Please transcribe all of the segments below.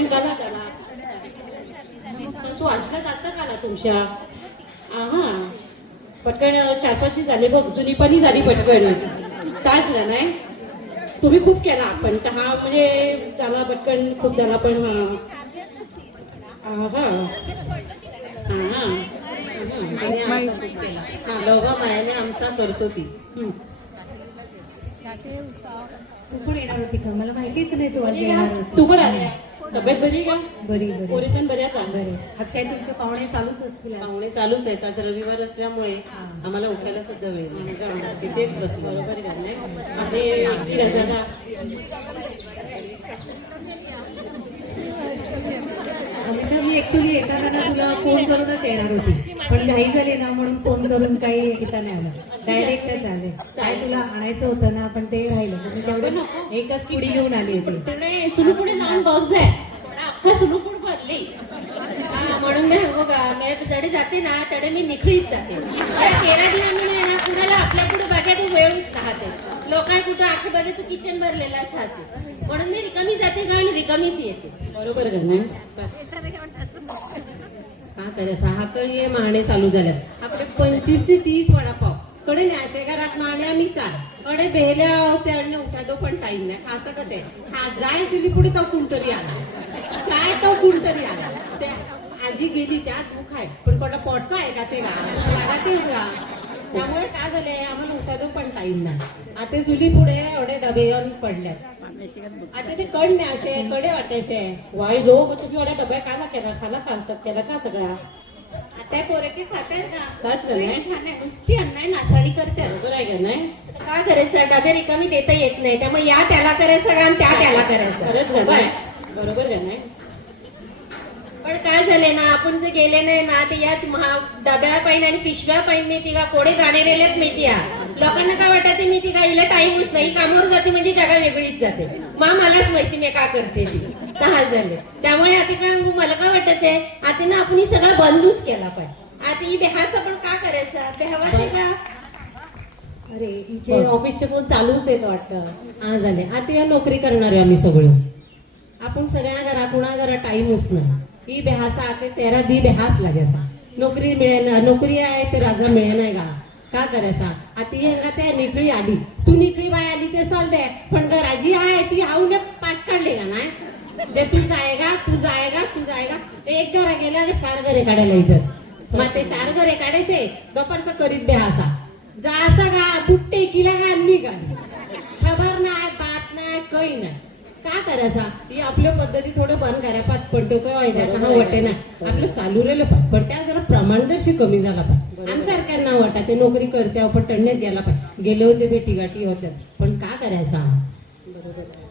Tiffin घाला त्याला? तसं वाचलं जातं का ना तुमच्या? हा पटकन चार पाचची झाली बघ जुनी पणी झाली पटकन. काय झालं नाही. तुम्ही खूप केला पण तर हा म्हणजे त्याला पटकन खूप झाला पण हा. हा. केला दोघं मायाने आमचा करतो ती. तू पण येणार होती का? मला माहितीच नाही तू तू पण आली तब्येत बरी का? बरी बरी. पोरी पण बऱ्याच बरे. आज काय तुमचे? पाहुणे चालूच असतील आज. पाहुणे चालूच आहेत. आज रविवार असल्यामुळे आम्हाला उठायला सुद्धा वेळ नाही. तिथेच बसलो. बरोबर आहे का? नाही? रजादा अमिता मी ऍक्च्युली येताना तुला फोन करूनच येणार होती. पण घाई झाली ना म्हणून फोन करून काही येता नाही आला. डायरेक्टच आले. काय तुला आणायचं होतं ना पण ते राहिलं. मी तेवढं एकच पुडी घेऊन आली होती. त्यामुळे सुरू पुढे जाऊन बघ जाय अख्खा सुरू पुढे भरली हा, म्हणून मी सांगू का मी जडे जाते ना तडे मी निखळीत जाते. तेरा दिनामुळे ना कुणाला आपल्या पुढे बघायचं वेळच राहते लोकांना कुठं आखं बघायचं किचन भरलेलं राहते म्हणून मी रिकामी जाते का आणि रिकामीच येते. बरोबर आहे का का करायचं हा कळी आहे चालू झाल्यात आपले पंचवीस ते तीस वडापाव. कडे न्यायचे घरात माहणे आम्ही सारकडे बेहल्या त्याने उठा दो पण टाईम नाही. असं का ते हा जाय तुली पुढे तो कुंटरी आला. जाय तो कुंटरी आला. त्या आजी गेली त्या दुःख आहे. पण कोणा पोटका आहे का ते? गा लागा तेच गा त्यामुळे काय झालंय आम्हाला उठा तो पण टाईम नाही. आता चुली पुढे एवढे डबे येऊन पडल्यात. आता ते कड न्यायचे कडे वाटायचे वाई लो मग तुम्ही एवढ्या डब्या खाला केला? खाला खा केला का सगळ्या आता पोरके खातात का? काच खाणार नुसती अन्नाय नासाडी करतात बरोबर आहे का नाही? काय करायचं डबे रिकामी देता येत नाही. त्यामुळे या त्याला करायचं का आणि त्या त्याला खरंच का करायचं नाही बस. बरोबर का नाही? आपण जे गेले नाही ना ते या डब्या पाहिजे आणि पिशव्या पाहिजे मी का? कोडे जाणेलेल्याच माहिती लोकांना काय वाटते मी ती गाईला टाईमच नाही. कामावर जाते म्हणजे जगा वेगळीच जाते. मा मलाच माहिती मी का करते ती. तहास झाले त्यामुळे आता काय मला काय वाटत आहे आता ना आपण सगळं बंदूच केला पाहिजे. आता ही बेहास आपण का करायचं? बेहवा ते का? अरे हिचे ऑफिसचे फोन चालूच येत वाटतं. हा झाले. आता या नोकरी करणारे आम्ही सगळं. आपण सगळ्या घरा कुणा घरा टाईमच नाही. ही बेहासा आते तेरा दी बेहास लगे सा नोकरी मिळेना नोकरी आहे ते राजा मिळे नाही का का करायचा आता ही हेंगा त्या निकळी आली. तू निकळी बाय आली ते चालते पण घराजी आहे ती हाऊन पाठ काढले का नाही? जे तू जायगा तू जायगा तू जायगा. एक घरा गेल्या की चार घरे काढायला इथं. मग ते चार घरे काढायचे दुपारचं करीत बेहासा. जा असा गा बुट्टे किला गा निघा खबर नाही बात नाही काही नाही. का करायचा? ही आपल्या पद्धती थोडं बंद करा पात पडतो काय व्हायचं हा वाटे ना. आपलं चालू राहिलं पात पण त्या जरा प्रमाण जरशी कमी झाला पाहिजे. आमच्यासारख्यांना वाटा ते नोकरी करते पण टणण्यात गेला पाहिजे. गेले होते बेटी गाठी होत्या. पण का करायचा?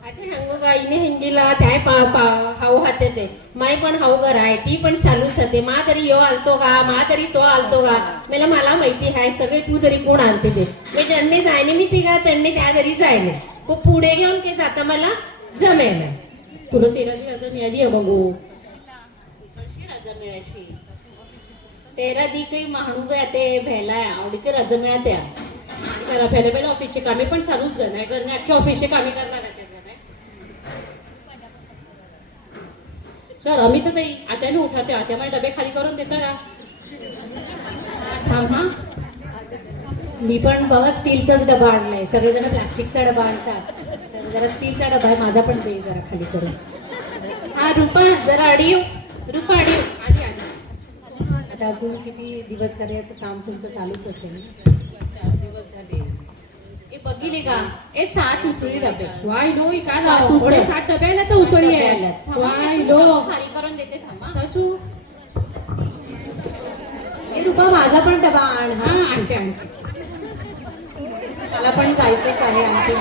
आता का? इने हिंदीला त्या पा पा हाऊ हाते ते माय पण हाऊ घर आहे ती पण चालूच होते मा तरी यो आलतो का? मा तरी तो आलतो का? मला मला माहिती आहे सगळे तू तरी कोण आणते ते. मी त्यांनी जायने मी ती का त्यांनी त्या घरी जायले. मग पुढे घेऊन ते जाता मला? जमेल. तुला तेरा दी हजार मिळाली आहे बघू. तेरा दी काही महाणू काय ते आवडी आवडीते रजा मिळात्या त्याला पहिल्या पहिले ऑफिसचे कामे पण चालूच करणार करणे अख्खे ऑफिसचे कामे करणार सर आम्ही तर ताई आत्याने उठाते आत्या मला डबे खाली करून देता. थांब हा. मी पण बघा स्टीलचाच डबा आणलाय. सगळेजण प्लास्टिकचा डबा आणतात. तर जरा स्टीलचा डबा आहे माझा पण दे जरा खाली करून. हा रुपा जरा अडियो. रुपा अडियो. आधी आधी. आता अजून किती दिवस करायचं काम तुमचं चालूच असेल चार दिवस झाले. ए बघितले का? ए सात उसळी डबे. वाय नो ही काय सात उसळ. सात डबे ना तर उसळी आहे. आल्यात. Why no. खाली करून देते थांबा. तसू. हे रुपा माझा पण डबा आण. हा आणते आणते. मला पण जायचंच आहे आणखी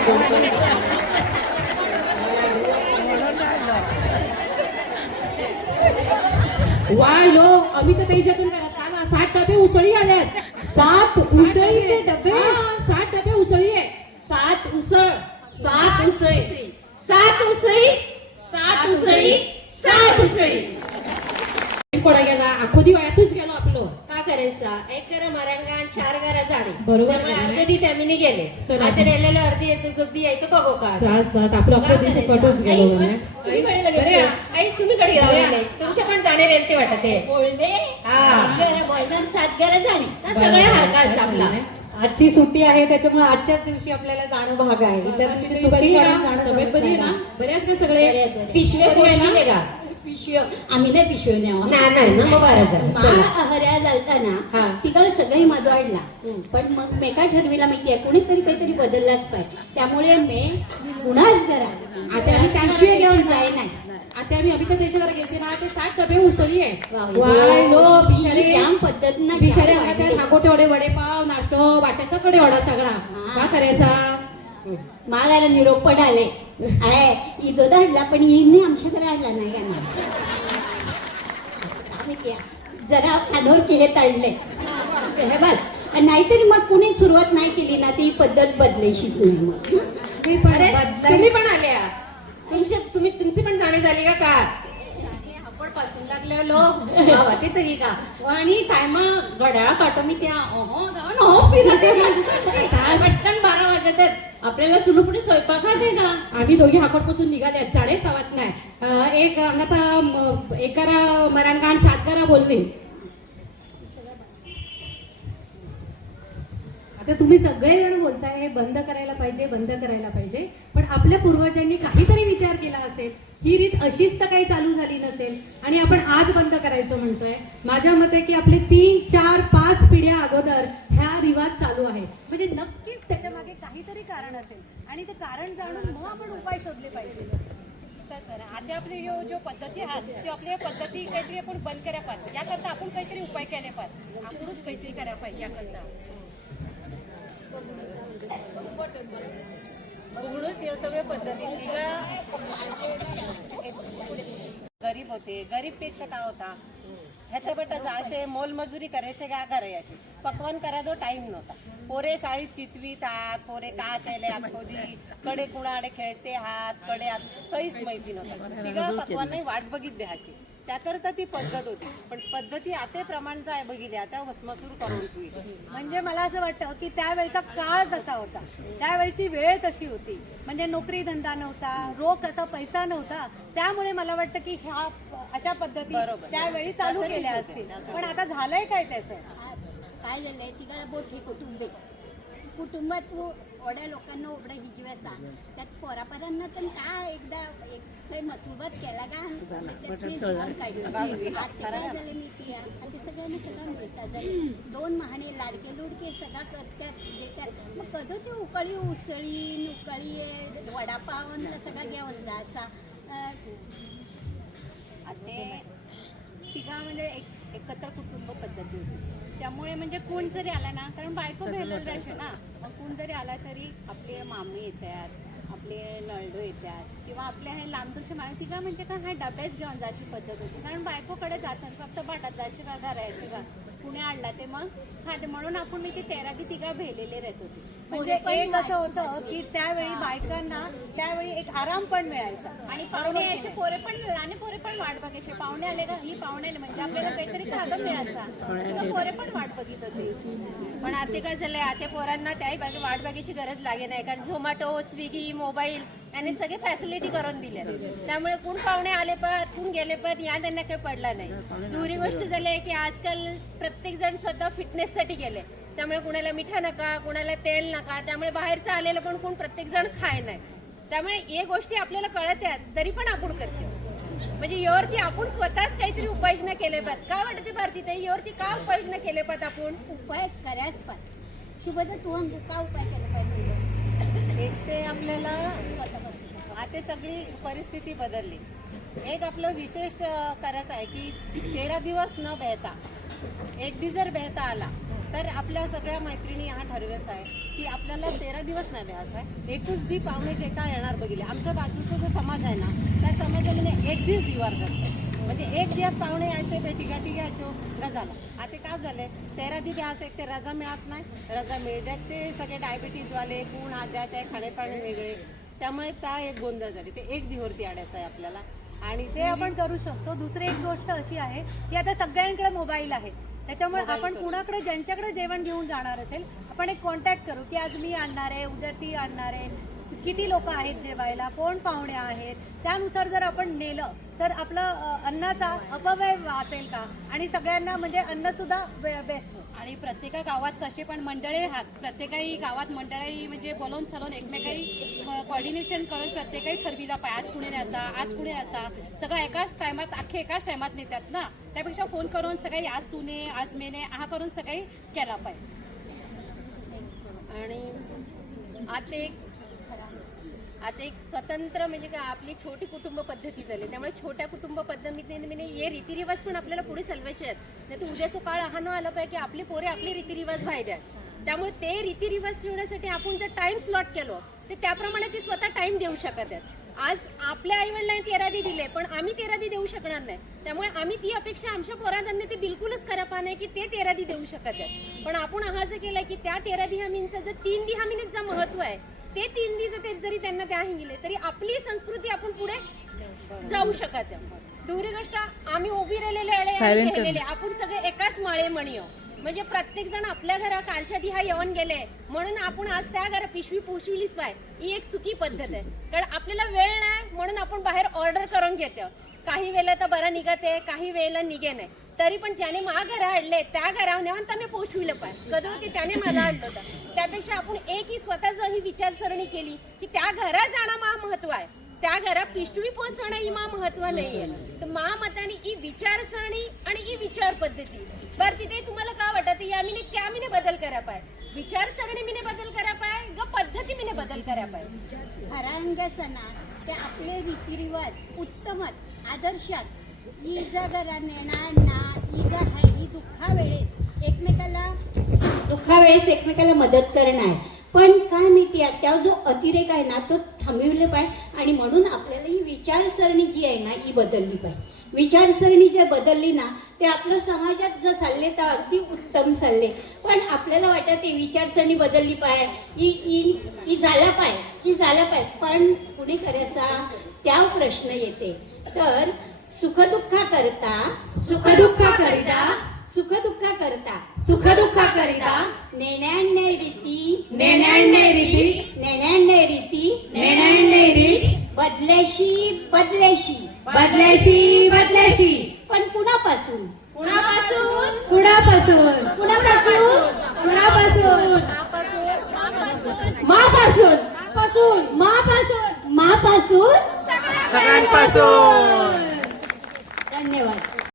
नो आम्ही तर त्याच्यातून सात डबे उसळी आल्यात. सात उसळीचे डबे? सात डबे उसळी आहे. सात उसळ सात उसळी. सात उसळी सात उसळी सात उसळी. कोणा गेला आखो दिवाळ्यातच गेलो आपलं करायचा एक घर मरणगा आणि चार घरा झाडे बरोबर त्यामुळे गेले चला. आता राहिलेलं अर्धी येतो गर्दी यायचं बघू का तास तास आपलं का अख्खं दिन करायचं? कटच गेलो आई, म्हणे. किती वेळ बरे. लागेल? आ. आई तुम्ही कडे जाऊ नाही तुमचे पण जाणे रेल ते वाटत आहे हा. बोलणं सातगारा जाणे सगळ्या हरकत आपला. आजची सुट्टी आहे त्याच्यामुळे आजच्याच दिवशी आपल्याला जाणं भाग आहे. इतर दिवशी सुट्टी काढून जाणं तब्येत बरी आहे ना? बऱ्याच का सगळे? पिशवे पोचले का? पिशव्या. आम्ही नाही पिशव्या न्यावा. नाही नाही ना मग बरं झालं. चला. हऱ्या हा. झालताना तिकडे सगळी माजवाडला पण मग मी काय ठरविला माहितीये? कोणीतरी काहीतरी बदललाच पाहिजे. त्यामुळे मी गुन्हाच जरा. आता आम्ही पिशव्या घेऊन जाय नाही. आता आम्ही अभिता देशाला गेलते ना ते साठ डबे उसळी आहे. वाय लो बिचारे. हाकोटे वडे वडेपाव नाश्तो वाटायचा कडे वडा सगळा का करायचा? मागायला निरोप पण आहे इदो धाडला पण हिने आमच्याकडे आणला नाही का जरा कानोर केले ताडले हे बस. नाहीतरी मग कुणी सुरुवात नाही केली ना ती पद्धत बदलायचीच नाही अरे तुम्ही पण आल्या. तुमचे तुम्ही तुमची पण जाणे झाली का का? आपण पासून लागलेलो. ते तरी का? आणि टायमा घड्याळ काढतो मी त्या जाऊन हो फिरते पटकन बारा आपल्याला सुरूपणे स्वयंपाकात आहे ना आम्ही दोघी हाकोटपासून निघाले चाळे सावत नाही. एक आता एकारा मराणगाण सातगारा बोलले. तर तुम्ही सगळेजण बोलताय हे बंद करायला पाहिजे बंद करायला पाहिजे. पण आपल्या पूर्वजांनी काहीतरी विचार केला असेल ही रीत अशीच तर काही चालू झाली नसेल आणि आपण आज बंद करायचं म्हणतोय माझ्या मते की आपले तीन चार पाच पिढ्या अगोदर ह्या रिवाज चालू आहे. म्हणजे नक्कीच त्याच्यामागे काहीतरी कारण असेल आणि ते कारण जाणून मग आपण उपाय शोधले पाहिजे. आता आपली यो जो पद्धती आहेत त्यो आपल्या पद्धती काहीतरी आपण बंद करायला पाहिजे याकरता आपण काहीतरी उपाय केले पाहिजे आपणच काहीतरी करायला पाहिजे याकरता. बघूनच या सगळ्या पद्धती गरीब होते गरीबपेक्षा काय होता. ह्याच्या बेटा असे मोलमजुरी करायचे का? करायचे पकवान करायचो टाइम नव्हता. पोरे साळीत तितवीत आहात पोरे का केले खोदी कडे कुणाडे खेळते हात कडे हात? काहीच माहिती नव्हतं. तिघा पकवान नाही वाट बघित द्यायची त्याकरता ती पद्धत होती. पण पद्धती आता प्रमाणचा आहे बघितली. आता भस्मसूर करून ठेवी म्हणजे मला असं वाटतं की त्यावेळचा काळ तसा होता. त्यावेळची वेळ तशी होती. म्हणजे नोकरी धंदा नव्हता रोख असा पैसा नव्हता. त्यामुळे मला वाटतं की ह्या अशा पद्धती. त्यावेळी चालू केल्या असतील. पण आता झालंय काय त्याचं? काय झालंय? तिकडे मोठी कुटुंब. आहे कुटुंबात तू एवढ्या लोकांना एवढं हिजवायचा त्यात पोरापरांना तर काय एकदा एक मसुबत केला का? झालं. मी पिया आता सगळ्यांना सगळं मिळतात जरी दोन महाने लाडके लुडके सगळं करतात देतात. मग कधी ते उकळी उसळी उकळी वडापाव आणि ते सगळं घेऊन जा असा. आणि तिघा म्हणजे एक एकत्र कुटुंब पद्धती होती. त्यामुळे म्हणजे कोण जरी आला ना कारण बायको भेटलं जायचे ना मग कोण जरी आला तरी आपले मामे येतात आपले नळडो येतात किंवा आपले हे लांबदूरचे माहिती का म्हणजे का हा डब्याच घेऊन जायची पद्धत होती. कारण बायकोकडे जातात फक्त भाटात जायचे का घरायचे का? पुणे आणला ते मग खाते म्हणून आपण मी ते तेरा की तिघा भेलेले राहत होते. म्हणजे एक असं होतं की त्यावेळी बायकांना त्यावेळी एक आराम पण मिळायचा. आणि पाहुणे असे पोरे पण लहान पोरे पण वाट बघायचे. पाहुणे आले का? ही पाहुणे आले. म्हणजे आपल्याला काहीतरी खायला मिळायचा. पोरे पण वाट बघित होते. पण आता काय झालंय आता पोरांना त्याही वाट बघायची गरज लागे नाही. कारण झोमॅटो स्विगी मोबाईल यांनी सगळे फॅसिलिटी करून दिल्या. त्यामुळे कोण पाहुणे आले पण कोण गेले पण या त्यांना काही पडला नाही. दुरी गोष्ट झाली आहे की आजकाल प्रत्येक जण स्वतः फिटनेससाठी गेले. त्यामुळे कुणाला मिठा नका कुणाला तेल नका त्यामुळे बाहेरचं आलेलं पण कोण प्रत्येक जण खाय नाही. त्यामुळे हे गोष्टी आपल्याला कळत आहेत तरी पण आपण करतो. म्हणजे यावरती आपण स्वतःच काहीतरी उपाययोजना केले पाहिजे का वाटते भारती ते यावरती का उपाययोजना केले पाहिजे आपण? उपाय करायच पाहिजे. शुभ तू का उपाय केला पाहिजे? हेच ते आपल्याला आता सगळी परिस्थिती बदलली. एक आपलं विशेष करायचं आहे की तेरा दिवस न बेहता एक दिवस जर बेहता आला तर आपल्या सगळ्या मैत्रिणी हा ठरवेस आहे की आपल्याला तेरा दिवस नाही बेहायचा आहे. एकूच दी पाहुणे जे काय येणार बघितले. आमच्या बाजूचा जो समाज आहे ना त्या समाजामध्ये म्हणजे एक दिवस दिवार करतो. म्हणजे एक दिवस पाहुणे यायचे भेटी गाठी घ्यायचो न झाला. आता काय झालं तेरा दिवस असं एक ते रजा मिळत नाही. रजा मिळत ते सगळे डायबिटीजवाले कोण आजात आहे खाणेपाणी वेगळे. त्यामुळे त्या एक गोंधळ झाली. ते एक दिवसवरती आणायचं आहे आपल्याला. आणि ते आपण करू शकतो. दुसरी एक गोष्ट अशी आहे की आता सगळ्यांकडे मोबाईल आहे. त्याच्यामुळे आपण कुणाकडे ज्यांच्याकडे जेवण घेऊन जाणार असेल आपण एक कॉन्टॅक्ट करू की आज मी आणणार आहे उद्या ती आणणार आहे. किती लोक आहेत जेवायला? कोण पाहुणे आहेत? त्यानुसार जर आपण नेलं तर आपलं अन्नाचा अपव्यय वाचेल का? आणि सगळ्यांना म्हणजे अन्न सुद्धा बेस्ट आणि प्रत्येका गावात कसे पण मंडळे आहात प्रत्येकाही गावात मंडळी म्हणजे बोलवून चलून एकमेकाही कॉर्डिनेशन करून प्रत्येकाही ठरविला पाय आज कुणी न्यायचा आज कुणी न्यायचा. सगळं एकाच टायमात अख्खे एकाच टायमात नेतात ना? त्यापेक्षा फोन करून सगळी आज तू ने आज मी ने हा करून सगळी केला पाहिजे. आणि आता एक आता एक स्वतंत्र म्हणजे काय आपली छोटी कुटुंब पद्धती झाली. त्यामुळे छोट्या कुटुंब पद्धतीने हे रीतिरिवाज पण आपल्याला पुढे चालवायचे आहेत. नाही तर उद्याचं काळ हा न आला पाहिजे की आपले पोरे आपले रीतिरिवाज व्हायचे त्यामुळे ते रीतिरिवाज ठेवण्यासाठी आपण जर टाइम स्लॉट केलो तर त्याप्रमाणे ते स्वतः टाइम देऊ शकत आहेत. आज आपल्या आईवडिलांनी तेरादी दिले पण आम्ही तेरादी देऊ शकणार नाही. त्यामुळे आम्ही ती अपेक्षा आमच्या पोरांना ते बिलकुलच करा नाही की ते तेरादी देऊ शकत आहेत. पण आपण हा जे केला की त्या तेरादी हमींचं जर तीन दिहामीनेच हमीनेच जे महत्त्व आहे ते तीन दी जर ते जरी त्यांना त्या हिंगले तरी आपली संस्कृती आपण पुढे जाऊ शकत. दुसरी गोष्ट आम्ही उभी राहिलेले आपण सगळे एकाच माळे म्हणियो म्हणजे प्रत्येक जण आपल्या घरा कालच्या दिहा येऊन गेले. म्हणून आपण आज त्या घरा पिशवी पोचविलीच पाय. ही एक चुकी पद्धत आहे. कारण आपल्याला वेळ नाही म्हणून आपण बाहेर ऑर्डर करून घेतो. काही वेळेला तर बरं निघते काही वेळेला निघे नाही. तरी पण ज्याने मा घरा आणले त्या घरावर नेऊन तर मी पोचविलं पण. कधी होती त्याने मला आणलं होतं. त्यापेक्षा आपण एक ही स्वतःच ही विचारसरणी केली की त्या घरात जाणं मा महत्त्व आहे. त्या घरात पिशवी पोचवणं ही मा महत्त्व आहे तर मा मताने ही विचारसरणी आणि ही विचार पद्धती. बरं तिथे तुम्हाला का वाटत? या मीने त्या मीने बदल करा पाय. विचारसरणी मीने बदल करा पाय ग पद्धती मीने बदल करा पाय. हरांग सणा ते आपले रीतिरिवाज उत्तमत आदर्शात इजा जरा नेणार ना इजा आहे ही दुःखा वेळेस. एकमेकाला मदत एकमेकाला मदत करणार. पण काय माहिती आहे त्या जो अतिरेक आहे ना तो थांबविले पाहिजे. आणि म्हणून आपल्याला ही विचारसरणी जी आहे ना ही बदलली पाहिजे. विचारसरणी जर बदलली ना ते आपलं समाजात जर चालले तर अगदी उत्तम चालले. पण आपल्याला वाटत ते विचारसरणी बदलली पाहिजे. ही ही ही झाला पाहिजे ही झाला पाहिजे. पण कुणी करायचा त्या प्रश्न येते. तर सुखदुःखा करता सुखदुःखा करिता सुखदुःखा करता सुखदुःखा करिता नेण्याण्य रीती